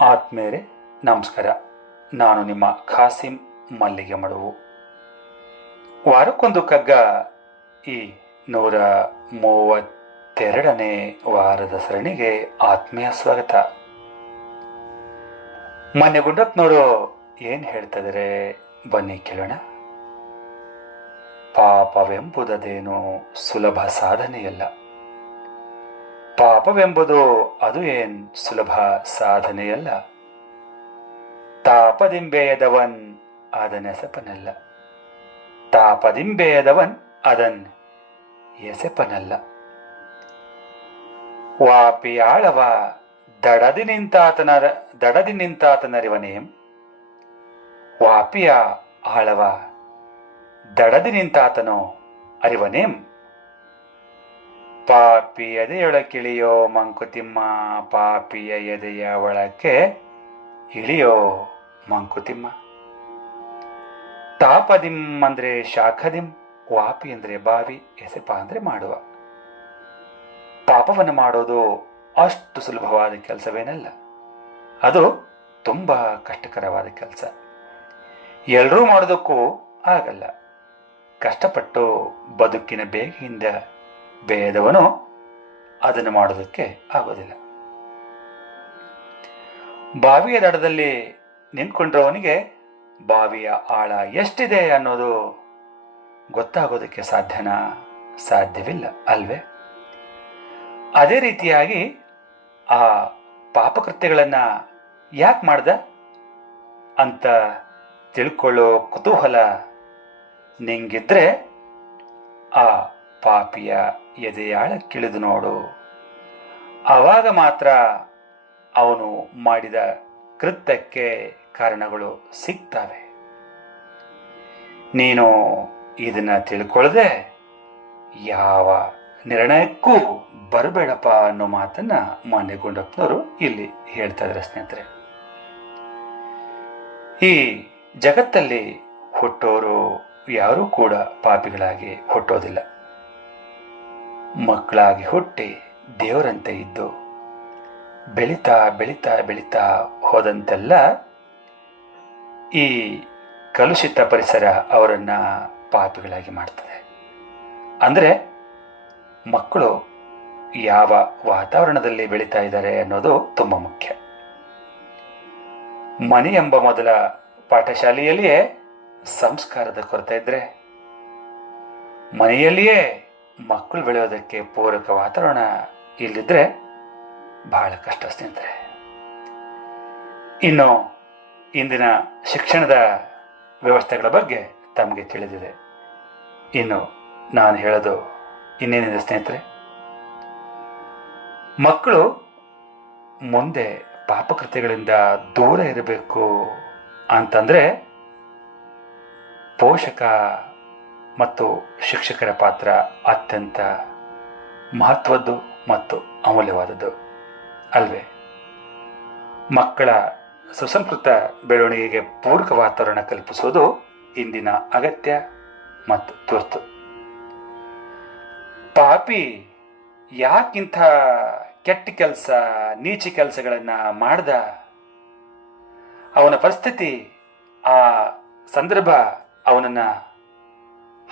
ಆತ್ಮೇರೆ, ನಮಸ್ಕಾರ. ನಾನು ನಿಮ್ಮ ಖಾಸಿಂ ಮಲ್ಲಿಗೆ ಮಡುವು ವಾರಕ್ಕೊಂದು ಕಗ್ಗ ಈ ನೂರ ಮೂವತ್ತೆರಡನೇ ವಾರದ ಸರಣಿಗೆ ಆತ್ಮೀಯ ಸ್ವಾಗತ. ಮೊನ್ನೆ ಗುಂಡಪ್ಪನವರು ಏನು ಹೇಳ್ತಿದ್ರೆ ಬನ್ನಿ ಕೇಳೋಣ. ಪಾಪವೆಂಬುದದೇನು ಸುಲಭ ಸಾಧನೆಯಲ್ಲ. ಪಾಪವೆಂಬುದು ಅದು ಏನ್ ಸುಲಭ ಸಾಧನೆಯಲ್ಲ. ತಾಪದಿಂಬೇಯದವನ್ ಅದನೆಸೆಪನಲ್ಲ ತಾಪದಿಂಬೆಯದವನ್ ಅದನ್ ಎಸೆಪನಲ್ಲ. ವಾಪಿಯಾಳವ ದಡದಿ ನಿಂತಾತನ ದಡದಿ ನಿಂತಾತನರಿವನೇಂ. ವಾಪಿಯ ಆಳವ ದಡದಿ ನಿಂತಾತನೋ ಅರಿವನೇಂ. ಪಾಪಿ ಎದೆಯೊಳಕ್ಕಿಳಿಯೋ ಮಂಕುತಿಮ್ಮ, ಪಾಪಿಯ ಎದೆಯ ಒಳಕ್ಕೆ ಇಳಿಯೋ ಮಂಕುತಿಮ್ಮ. ತಾಪದಿಂ ಅಂದ್ರೆ ಶಾಖದಿಂ ವಾಪಿ ಅಂದ್ರೆ ಬಾವಿ, ಎಸೆಪ ಅಂದ್ರೆ ಮಾಡುವ. ಪಾಪವನ್ನು ಮಾಡೋದು ಅಷ್ಟು ಸುಲಭವಾದ ಕೆಲಸವೇನಲ್ಲ. ಅದು ತುಂಬ ಕಷ್ಟಕರವಾದ ಕೆಲಸ. ಎಲ್ಲರೂ ಮಾಡೋದಕ್ಕೂ ಆಗಲ್ಲ. ಕಷ್ಟಪಟ್ಟು ಬದುಕಿನ ಬೇಗೆಯಿಂದ ಬೇದವನು ಅದನ್ನು ಮಾಡೋದಕ್ಕೆ ಆಗೋದಿಲ್ಲ. ಬಾವಿಯ ದಡದಲ್ಲಿ ನಿಂತ್ಕೊಂಡ್ರವನಿಗೆ ಬಾವಿಯ ಆಳ ಎಷ್ಟಿದೆ ಅನ್ನೋದು ಗೊತ್ತಾಗೋದಕ್ಕೆ ಸಾಧ್ಯನಾ? ಸಾಧ್ಯವಿಲ್ಲ, ಅಲ್ವೇ? ಅದೇ ರೀತಿಯಾಗಿ ಆ ಪಾಪಕೃತ್ಯಗಳನ್ನು ಯಾಕೆ ಮಾಡ್ದ? ಅಂತ ತಿಳ್ಕೊಳ್ಳೋ ಕುತೂಹಲ ನಿಂಗಿದ್ರೆ ಆ ಪಾಪಿಯ ಎದೆಯಾಳಕ್ಕಿಳಿದು ನೋಡು. ಆವಾಗ ಮಾತ್ರ ಅವನು ಮಾಡಿದ ಕೃತ್ಯಕ್ಕೆ ಕಾರಣಗಳು ಸಿಗ್ತವೆ. ನೀನು ಇದನ್ನ ತಿಳ್ಕೊಳ್ಳದೆ ಯಾವ ನಿರ್ಣಯಕ್ಕೂ ಬರಬೇಡಪ್ಪ ಅನ್ನೋ ಮಾತನ್ನ ಮಾನ್ಯ ಗುಂಡಪ್ಪನವರು ಇಲ್ಲಿ ಹೇಳ್ತಾ ಇದ್ದಾರೆ ಸ್ನೇಹಿತರೆ. ಈ ಜಗತ್ತಲ್ಲಿ ಹುಟ್ಟೋರು ಯಾರೂ ಕೂಡ ಪಾಪಿಗಳಾಗಿ ಹುಟ್ಟೋದಿಲ್ಲ. ಮಕ್ಕಳಾಗಿ ಹುಟ್ಟಿ ದೇವರಂತೆ ಇದ್ದು ಬೆಳೀತಾ ಬೆಳೀತಾ ಬೆಳೀತಾ ಹೋದಂತೆಲ್ಲ ಈ ಕಲುಷಿತ ಪರಿಸರ ಅವರನ್ನು ಪಾಪಿಗಳಾಗಿ ಮಾಡ್ತದೆ. ಅಂದರೆ ಮಕ್ಕಳು ಯಾವ ವಾತಾವರಣದಲ್ಲಿ ಬೆಳೀತಾ ಇದ್ದಾರೆ ಅನ್ನೋದು ತುಂಬ ಮುಖ್ಯ. ಮನೆ ಎಂಬ ಮೊದಲ ಪಾಠಶಾಲೆಯಲ್ಲಿಯೇ ಸಂಸ್ಕಾರದ ಕೊರತೆ ಇದ್ದರೆ ಮನೆಯಲ್ಲಿಯೇ ಮಕ್ಕಳು ಬೆಳೆಯೋದಕ್ಕೆ ಪೂರಕ ವಾತಾವರಣ ಇಲ್ಲಿದ್ರೆ ಬಹಳ ಕಷ್ಟ ಸ್ನೇಹಿತರೆ. ಇನ್ನು ಇಂದಿನ ಶಿಕ್ಷಣದ ವ್ಯವಸ್ಥೆಗಳ ಬಗ್ಗೆ ತಮಗೆ ತಿಳಿದಿದೆ. ಇನ್ನು ನಾನು ಹೇಳೋದು ಇನ್ನೇನಿದೆ ಸ್ನೇಹಿತರೆ? ಮಕ್ಕಳು ಮುಂದೆ ಪಾಪಕೃತ್ಯಗಳಿಂದ ದೂರ ಇರಬೇಕು ಅಂತಂದರೆ ಪೋಷಕ ಮತ್ತು ಶಿಕ್ಷಕರ ಪಾತ್ರ ಅತ್ಯಂತ ಮಹತ್ವದ್ದು ಮತ್ತು ಅಮೂಲ್ಯವಾದದ್ದು. ಅಲ್ವೇ? ಮಕ್ಕಳ ಸುಸಂಸ್ಕೃತ ಬೆಳವಣಿಗೆಗೆ ಪೂರಕ ವಾತಾವರಣ ಕಲ್ಪಿಸುವುದು ಇಂದಿನ ಅಗತ್ಯ ಮತ್ತು ತುರ್ತು. ಪಾಪಿ ಯಾಕಿಂಥ ಕೆಟ್ಟ ಕೆಲಸ, ನೀಚ ಕೆಲಸಗಳನ್ನು ಮಾಡ್ದ? ಅವನ ಪರಿಸ್ಥಿತಿ, ಆ ಸಂದರ್ಭ ಅವನನ್ನು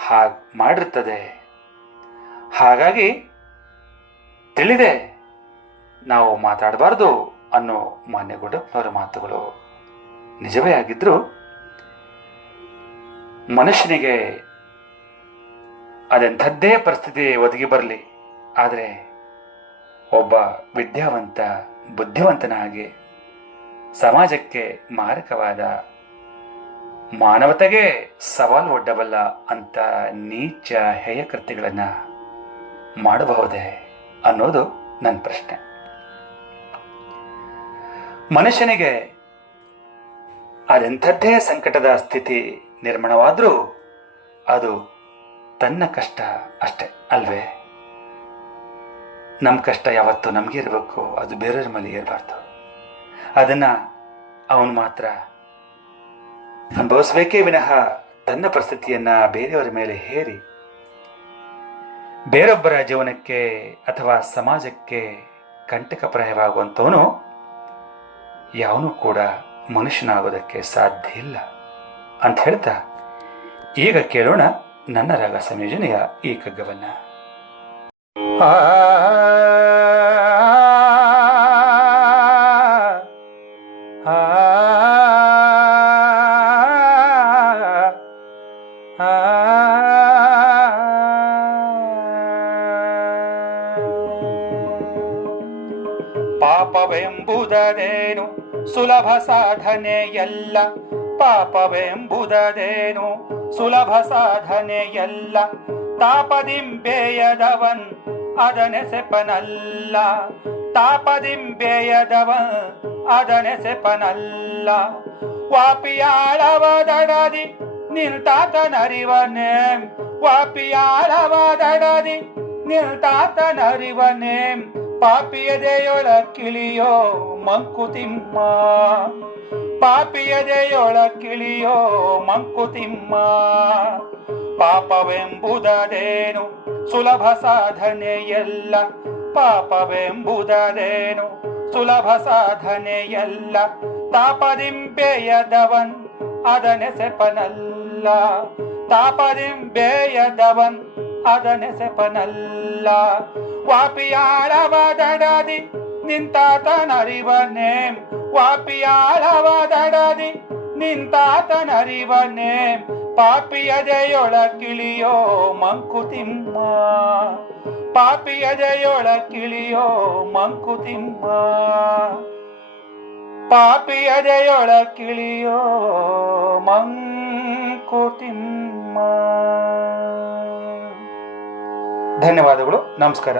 ಹಾಗೆ ಮಾಡಿರ್ತದೆ. ಹಾಗಾಗಿ ತಿಳಿದೆ. ನಾವು ಮಾತಾಡಬಾರ್ದು ಅನ್ನೋ ಮಾನ್ಯ ಗುಡ್ಡಪ್ಪನವರ ಮಾತುಗಳು ನಿಜವೇ ಆಗಿದ್ರು ಮನುಷ್ಯನಿಗೆ ಅದೆಂಥದ್ದೇ ಪರಿಸ್ಥಿತಿ ಒದಗಿ ಬರಲಿ. ಆದರೆ ಒಬ್ಬ ವಿದ್ಯಾವಂತ, ಬುದ್ಧಿವಂತನಾಗಿ ಸಮಾಜಕ್ಕೆ ಮಾರಕವಾದ ಮಾನವತೆಗೆ ಸವಾಲು ಒಡ್ಡಬಲ್ಲ ಅಂತ ನೀಚ ಹೇಯ ಕೃತ್ಯಗಳನ್ನು ಮಾಡಬಹುದೇ ಅನ್ನೋದು ನನ್ನ ಪ್ರಶ್ನೆ. ಮನುಷ್ಯನಿಗೆ ಅದೆಂಥದ್ದೇ ಸಂಕಟದ ಸ್ಥಿತಿ ನಿರ್ಮಾಣವಾದರೂ ಅದು ತನ್ನ ಕಷ್ಟ ಅಷ್ಟೆ ಅಲ್ವೇ? ನಮ್ಮ ಕಷ್ಟ ಯಾವತ್ತೂ ನಮಗೆ ಇರಬೇಕು, ಅದು ಬೇರೆಯವ್ರ ಮೇಲೆ ಇರಬಾರ್ದು ಅದನ್ನು ಅವನು ಮಾತ್ರ ಅನುಭವಿಸಬೇಕೇ ವಿನಃ ತನ್ನ ಪರಿಸ್ಥಿತಿಯನ್ನ ಬೇರೆಯವರ ಮೇಲೆ ಹೇರಿ. ಬೇರೊಬ್ಬರ ಜೀವನಕ್ಕೆ ಅಥವಾ ಸಮಾಜಕ್ಕೆ ಕಂಟಕಪ್ರಾಯವಾಗುವಂಥವನು ಯಾವನೂ ಕೂಡ ಮನುಷ್ಯನಾಗೋದಕ್ಕೆ ಸಾಧ್ಯ ಇಲ್ಲ ಅಂತ ಹೇಳ್ತಾ, ಈಗ ಕೇಳೋಣ ನನ್ನ ರಾಗ ಸಂಯೋಜನೆಯ ಈ ಕಗ್ಗವನ್ನ ಪಾಪವೆಂಬುದದೇನು? ಸುಲಭ ಸಾಧನೆಯಲ್ಲ. ಪಾಪವೆಂಬುದದೇನು? ಸುಲಭ ಸಾಧನೆಯಲ್ಲ. ಸೆಪನಲ್ಲ ಅದನೆಸೆಪನಲ್ಲ. ಅದನೆ ಅದನೆಸೆಪನಲ್ಲ. ವಾಪಿಯಾಳವದಡದಿ ನಿಲ್ತಾತನರಿವನೇ ವಾಪಿಯಾಳವದಡದಿ ನಿಲ್ತಾತನರಿವನೇ ಪಾಪಿಯದೆಯೊಳ ಕಿಳಿಯೋ ಮಂಕುತಿಮ್ಮ. ಪಾಪಿಯದೆಯೊಳ ಕಿಳಿಯೋ ಮಂಕುತಿಮ್ಮ. ಪಾಪವೆಂಬುದದೇನು ಸುಲಭ ಸಾಧನೆಯಲ್ಲ. ಪಾಪವೆಂಬುದೇನು ಸುಲಭ ಸಾಧನೆಯಲ್ಲ. ತಾಪದಿಂಬೆಯದವನ್ ಅದನೆಸೆಪನಲ್ಲ ತಾಪದಿಂಬೆಯದವನ್ ಅದನೆಸೆಪನಲ್ಲ ವಾಪಿಯಾಳವದಡದಿ ನಿಂತಾತನರಿವನೇ ವಾಪಿಯಾಳವದಡದಿ ನಿಂತಾತನರಿವನೇ ಪಾಪಿಯದೆಯೊಳ ಕಿಳಿಯೋ ಮಂಕುತಿಮ್ಮ. ಪಾಪಿಯದೆಯೊಳ ಕಿಳಿಯೋ ಮಂಕುತಿಮ್ಮ. ಪಾಪಿಯದೆಯೊಳ ಕಿಳಿಯೋ ಧನ್ಯವಾದಗಳು. ನಮಸ್ಕಾರ.